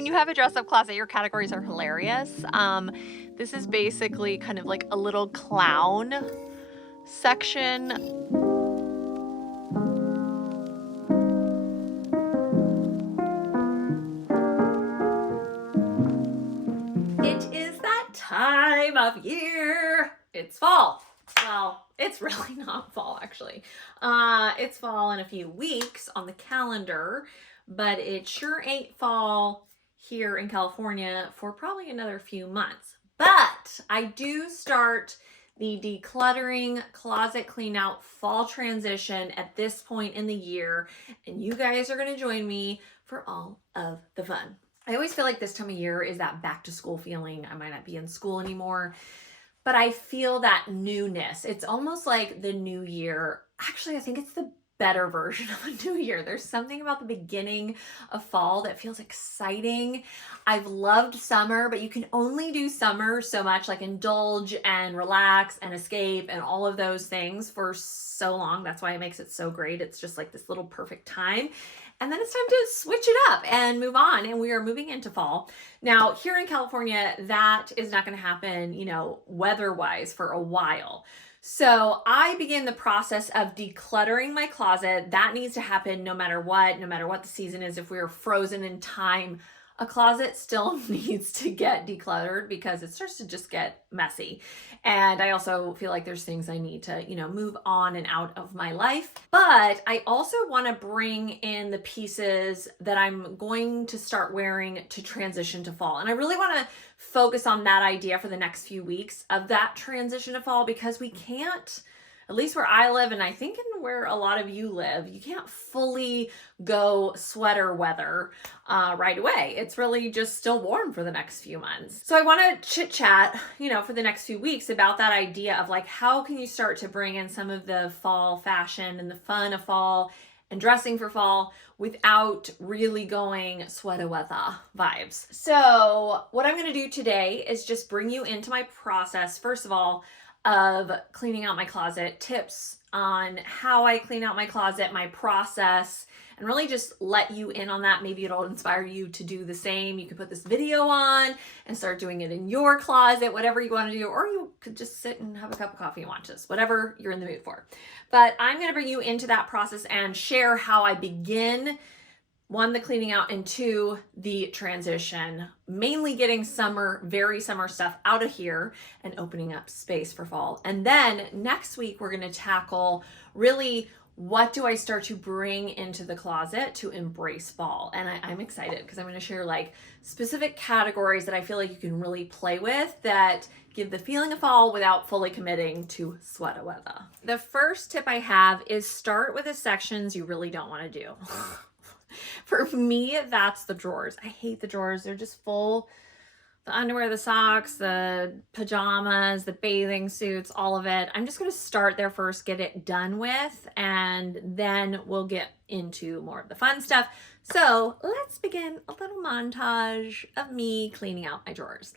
when you have a dress up closet, your categories are hilarious. This is basically kind of like a little clown section. It is that time of year. It's fall. Well, it's really not fall, actually. It's fall in a few weeks on the calendar, but it sure ain't fall here in California for probably another few months. But I do start the decluttering closet clean out fall transition at this point in the year, and you guys are going to join me for all of the fun. I always feel like this time of year is that back to school feeling. I might not be in school anymore, but I feel that newness. It's almost like the new year. Actually, I think it's the better version of a new year. There's something about the beginning of fall that feels exciting. I've loved summer, but you can only do summer so much, like indulge and relax and escape and all of those things for so long. That's why it makes it so great. It's just like this little perfect time. And then it's time to switch it up and move on. And we are moving into fall. Now, here in California, that is not going to happen, weather-wise for a while. So I begin the process of decluttering my closet. That needs to happen no matter what the season is. If we are frozen in time, a closet still needs to get decluttered because it starts to just get messy. And I also feel like there's things I need to, move on and out of my life. But I also want to bring in the pieces that I'm going to start wearing to transition to fall. And I really want to focus on that idea for the next few weeks of that transition to fall, because we can't, at least where I live, and I think in where a lot of you live, you can't fully go sweater weather right away. It's really just still warm for the next few months. So I want to chit chat, for the next few weeks about that idea of like, how can you start to bring in some of the fall fashion and the fun of fall and dressing for fall without really going sweater weather vibes. So what I'm going to do today is just bring you into my process, first of all, of cleaning out my closet, tips on how I clean out my closet, my process, and really just let you in on that. Maybe it'll inspire you to do the same. You can put this video on and start doing it in your closet, whatever you want to do, or you could just sit and have a cup of coffee and watch this, whatever you're in the mood for. But I'm going to bring you into that process and share how I begin, one, the cleaning out, and two, the transition, mainly getting very summer stuff out of here and opening up space for fall. And then next week, we're going to tackle really, what do I start to bring into the closet to embrace fall? And I'm excited because I'm going to share like specific categories that I feel like you can really play with that give the feeling of fall without fully committing to sweater weather. The first tip I have is start with the sections you really don't want to do. For me, that's the drawers. I hate the drawers. They're just full. The underwear, the socks, the pajamas, the bathing suits, all of it. I'm just going to start there first, get it done with, and then we'll get into more of the fun stuff. So let's begin a little montage of me cleaning out my drawers.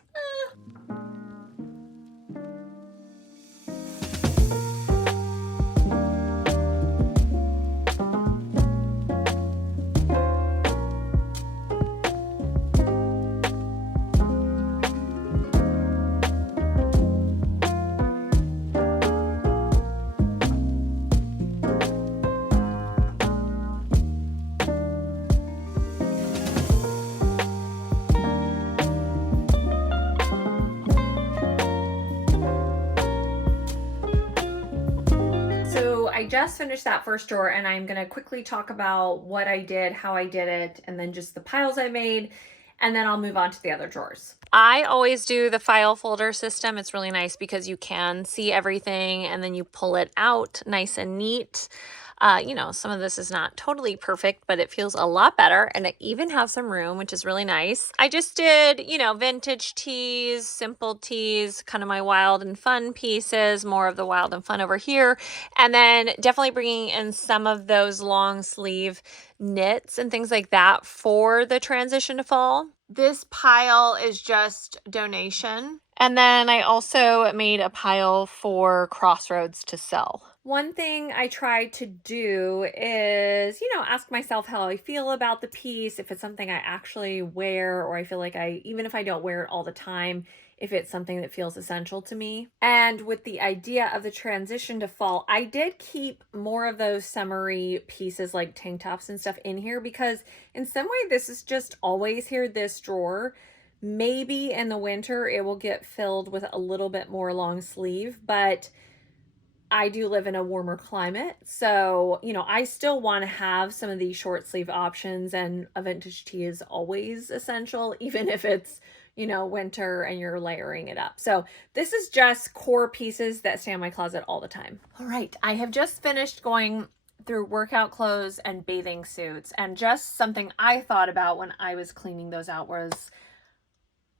I just finished that first drawer, and I'm going to quickly talk about what I did, how I did it, and then just the piles I made, and then I'll move on to the other drawers. I always do the file folder system. It's really nice because you can see everything and then you pull it out nice and neat. Some of this is not totally perfect, but it feels a lot better. And I even have some room, which is really nice. I just did, vintage tees, simple tees, kind of my wild and fun pieces, more of the wild and fun over here. And then definitely bringing in some of those long sleeve knits and things like that for the transition to fall. This pile is just donation. And then I also made a pile for Crossroads to sell. One thing I try to do is, ask myself how I feel about the piece, if it's something I actually wear, or I feel like even if I don't wear it all the time, if it's something that feels essential to me. And with the idea of the transition to fall, I did keep more of those summery pieces like tank tops and stuff in here because in some way this is just always here, this drawer. Maybe in the winter it will get filled with a little bit more long sleeve, but I do live in a warmer climate. So, I still want to have some of these short sleeve options, and a vintage tee is always essential, even if it's, winter and you're layering it up. So this is just core pieces that stay in my closet all the time. All right. I have just finished going through workout clothes and bathing suits, and just something I thought about when I was cleaning those out was,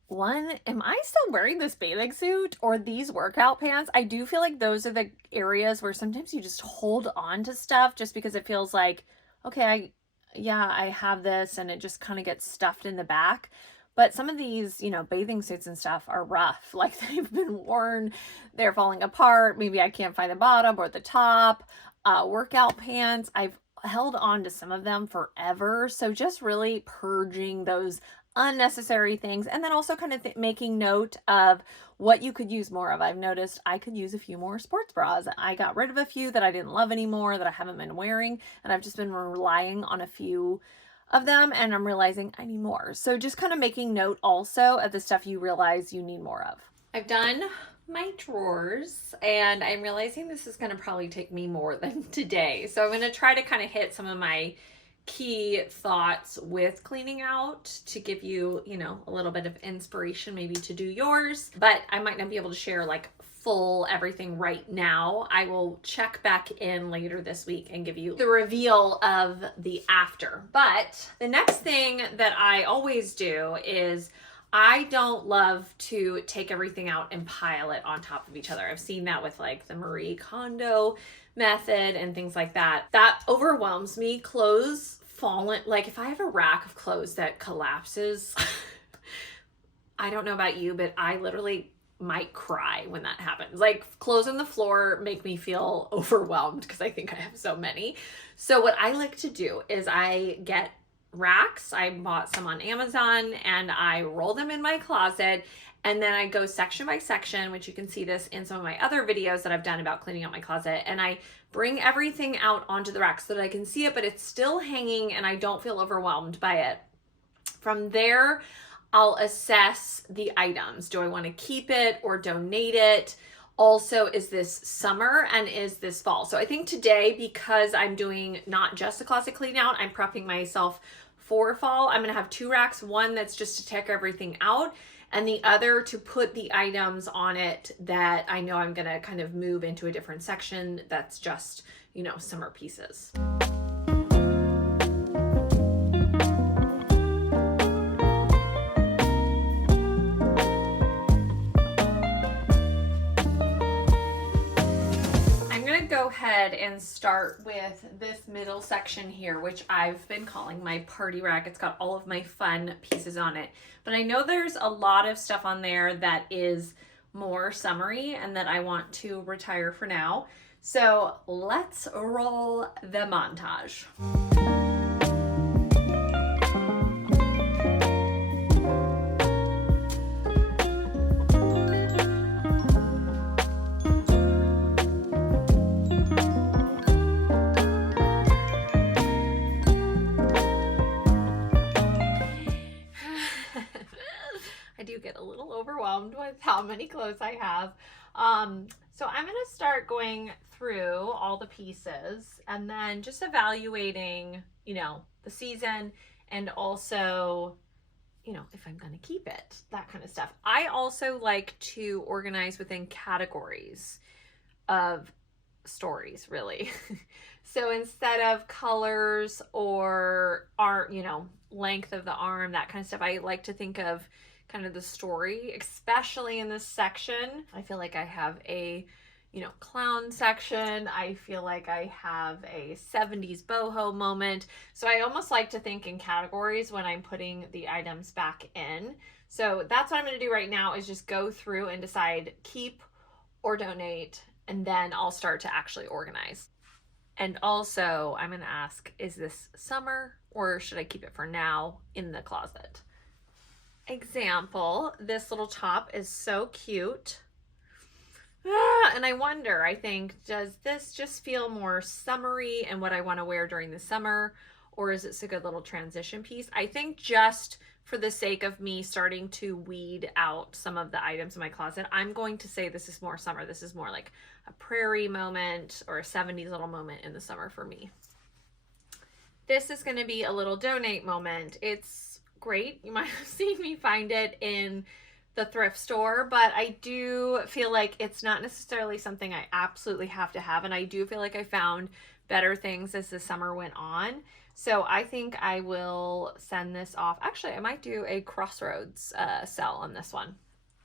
one, am I still wearing this bathing suit or these workout pants? I do feel like those are the areas where sometimes you just hold on to stuff just because it feels like, okay, I have this, and it just kind of gets stuffed in the back. But some of these, bathing suits and stuff are rough. Like, they've been worn, they're falling apart. Maybe I can't find the bottom or the top. Workout pants, I've held on to some of them forever. So just really purging those unnecessary things, and then also kind of making note of what you could use more of. I've noticed I could use a few more sports bras. I got rid of a few that I didn't love anymore, that I haven't been wearing, and I've just been relying on a few of them, and I'm realizing I need more. So just kind of making note also of the stuff you realize you need more of. I've done my drawers, and I'm realizing this is going to probably take me more than today. So I'm going to try to kind of hit some of my key thoughts with cleaning out to give you, a little bit of inspiration maybe to do yours, but I might not be able to share like full everything right now. I will check back in later this week and give you the reveal of the after. But the next thing that I always do is I don't love to take everything out and pile it on top of each other. I've seen that with like the Marie Kondo method and things like that. That overwhelms me. Clothes falling, like if I have a rack of clothes that collapses, I don't know about you, but I literally might cry when that happens. Like, clothes on the floor make me feel overwhelmed because I think I have so many. So what I like to do is I get racks. I bought some on Amazon, and I roll them in my closet, and then I go section by section, which you can see this in some of my other videos that I've done about cleaning out my closet, and I bring everything out onto the rack so that I can see it, but it's still hanging and I don't feel overwhelmed by it. From there, I'll assess the items. Do I want to keep it or donate it? Also, is this summer and is this fall? So I think today, because I'm doing not just a closet clean out, I'm prepping myself for fall. I'm going to have two racks, one that's just to take everything out, and the other to put the items on it that I know I'm going to kind of move into a different section that's just, summer pieces. Go ahead and start with this middle section here, which I've been calling my party rack. It's got all of my fun pieces on it, but I know there's a lot of stuff on there that is more summery and that I want to retire for now. So let's roll the montage. I do get a little overwhelmed with how many clothes I have. So I'm going to start going through all the pieces and then just evaluating, the season, and also, if I'm going to keep it, that kind of stuff. I also like to organize within categories of stories, really. So instead of colors or art, length of the arm, that kind of stuff, I like to think of kind of the story, especially in this section. I feel like I have a, clown section. I feel like I have a 70s boho moment. So I almost like to think in categories when I'm putting the items back in. So that's what I'm going to do right now, is just go through and decide keep or donate and then I'll start to actually organize. And also, I'm gonna ask, is this summer or should I keep it for now in the closet? Example, this little top is so cute. And I wonder, I think, does this just feel more summery and what I want to wear during the summer, or is this a good little transition piece? I think just for the sake of me starting to weed out some of the items in my closet, I'm going to say this is more summer. This is more like a prairie moment or a 70s little moment in the summer for me. This is going to be a little donate moment. It's great. You might have seen me find it in the thrift store, but I do feel like it's not necessarily something I absolutely have to have, and I do feel like I found better things as the summer went on. So I think I will send this off. Actually, I might do a Crossroads sell on this one.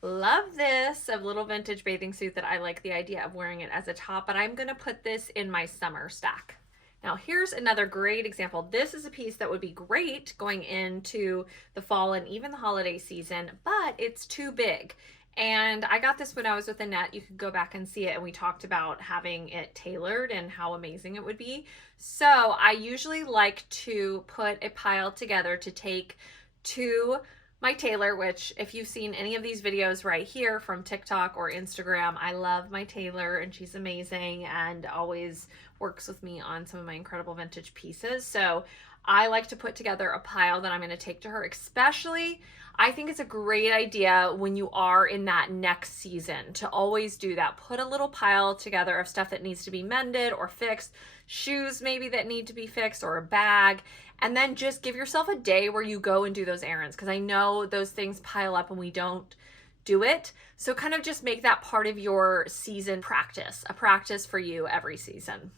Love this, a little vintage bathing suit that I like the idea of wearing it as a top, but I'm gonna put this in my summer stack. Now here's another great example. This is a piece that would be great going into the fall and even the holiday season, but it's too big. And I got this when I was with Annette. You could go back and see it, and we talked about having it tailored and how amazing it would be. So I usually like to put a pile together to take to my tailor, which if you've seen any of these videos right here from TikTok or Instagram, I love my tailor and she's amazing and always works with me on some of my incredible vintage pieces. So I like to put together a pile that I'm going to take to her, especially I think it's a great idea when you are in that next season to always do that. Put a little pile together of stuff that needs to be mended or fixed, shoes maybe that need to be fixed, or a bag, and then just give yourself a day where you go and do those errands, because I know those things pile up and we don't do it. So kind of just make that part of your season practice, a practice for you every season.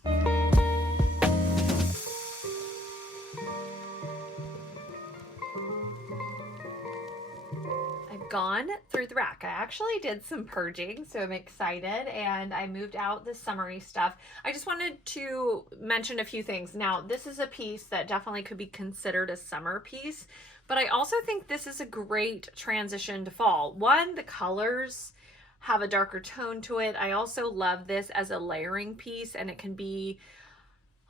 Gone through the rack. I actually did some purging, so I'm excited, and I moved out the summery stuff. I just wanted to mention a few things. Now, this is a piece that definitely could be considered a summer piece, but I also think this is a great transition to fall. One, the colors have a darker tone to it. I also love this as a layering piece, and it can be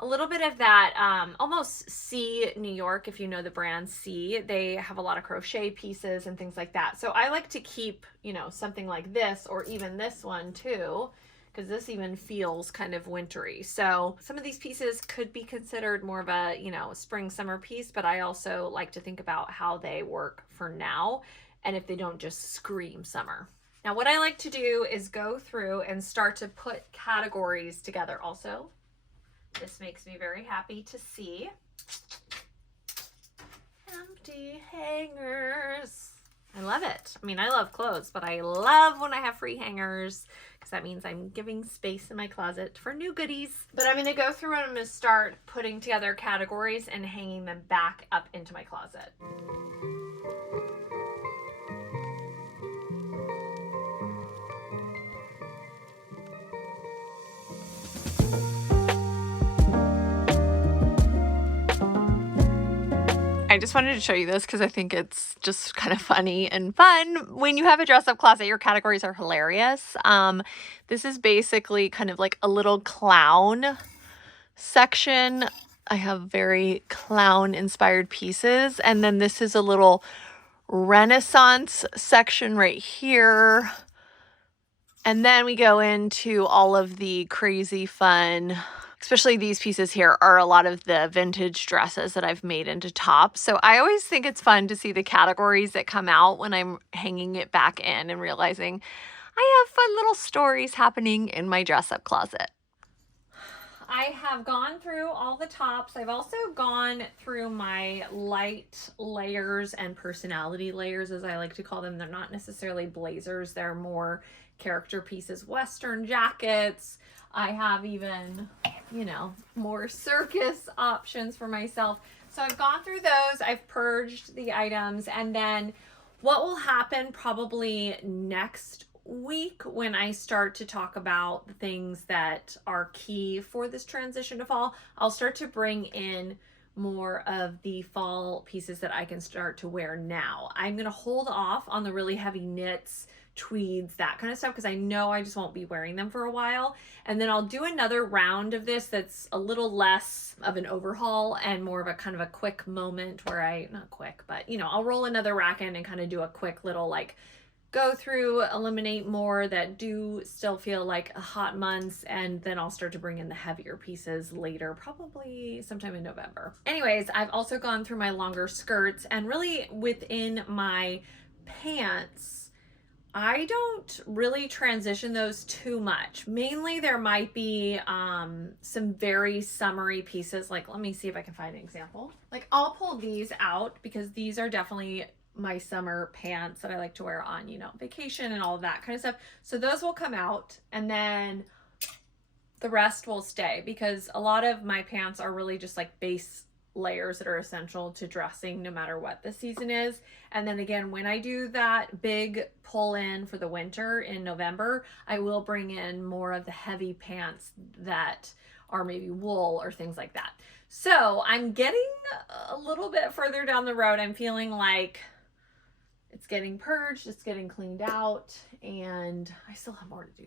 a little bit of that almost C New York, if you know the brand C. They have a lot of crochet pieces and things like that. So I like to keep, you know, something like this, or even this one too, because this even feels kind of wintry. So some of these pieces could be considered more of a, you know, spring summer piece, but I also like to think about how they work for now and if they don't just scream summer. Now what I like to do is go through and start to put categories together also. This makes me very happy to see. Empty hangers. I love it. I mean, I love clothes, but I love when I have free hangers because that means I'm giving space in my closet for new goodies. But I'm going to go through and I'm going to start putting together categories and hanging them back up into my closet. I just wanted to show you this because I think it's just kind of funny and fun. When you have a dress-up closet, your categories are hilarious. This is basically kind of like a little clown section. I have very clown-inspired pieces. And then this is a little Renaissance section right here. And then we go into all of the crazy fun, especially these pieces here are a lot of the vintage dresses that I've made into tops. So I always think it's fun to see the categories that come out when I'm hanging it back in and realizing I have fun little stories happening in my dress-up closet. I have gone through all the tops. I've also gone through my light layers and personality layers, as I like to call them. They're not necessarily blazers. They're more character pieces, Western jackets. I have even, you know, more circus options for myself. So I've gone through those. I've purged the items. And then what will happen probably next week when I start to talk about the things that are key for this transition to fall, I'll start to bring in more of the fall pieces that I can start to wear now. I'm gonna hold off on the really heavy knits, tweeds, that kind of stuff, because I know I just won't be wearing them for a while. And then I'll do another round of this that's a little less of an overhaul and more of a kind of a quick moment where not quick, but you know, I'll roll another rack in and kind of do a quick little like go through, eliminate more that do still feel like hot months, and then I'll start to bring in the heavier pieces later, probably sometime in November. Anyways, I've also gone through my longer skirts, and really within my pants, I don't really transition those too much. Mainly there might be some very summery pieces, like let me see if I can find an example. Like I'll pull these out because these are definitely my summer pants that I like to wear on, you know, vacation and all of that kind of stuff. So those will come out, and then the rest will stay, because a lot of my pants are really just like base layers that are essential to dressing no matter what the season is. And then again, when I do that big pull in for the winter in November, I will bring in more of the heavy pants that are maybe wool or things like that. So I'm getting a little bit further down the road. I'm feeling like it's getting purged, it's getting cleaned out, and I still have more to do.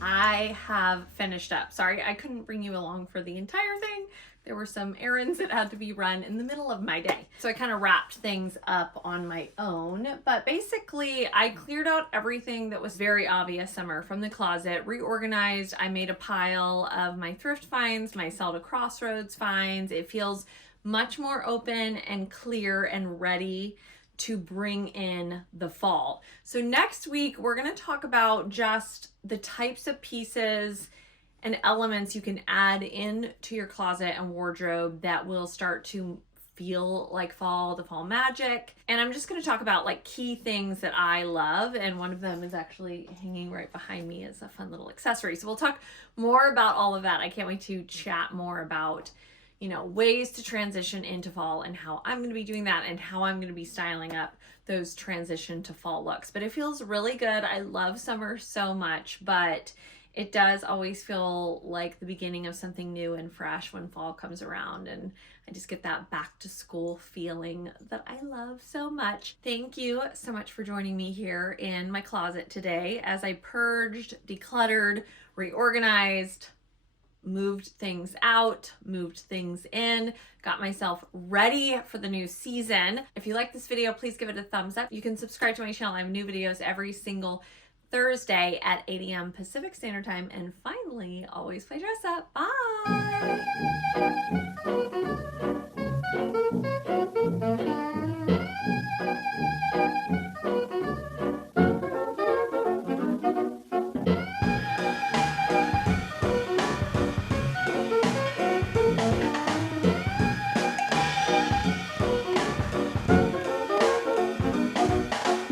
I have finished up. Sorry, I couldn't bring you along for the entire thing. There were some errands that had to be run in the middle of my day. So I kind of wrapped things up on my own. But basically, I cleared out everything that was very obvious summer from the closet, reorganized. I made a pile of my thrift finds, my Sell to Crossroads finds. It feels much more open and clear and ready to bring in the fall. So next week, we're going to talk about just the types of pieces and elements you can add in to your closet and wardrobe that will start to feel like fall, the fall magic. And I'm just going to talk about like key things that I love. And one of them is actually hanging right behind me as a fun little accessory. So we'll talk more about all of that. I can't wait to chat more about, you know, ways to transition into fall and how I'm going to be doing that and how I'm going to be styling up those transition to fall looks. But it feels really good. I love summer so much, but it does always feel like the beginning of something new and fresh when fall comes around. And I just get that back to school feeling that I love so much. Thank you so much for joining me here in my closet today as I purged, decluttered, reorganized, moved things out, moved things in, got myself ready for the new season. If you like this video, please give it a thumbs up. You can subscribe to my channel. I have new videos every single Thursday at 8 a.m. Pacific Standard Time. And finally, always play dress up. Bye!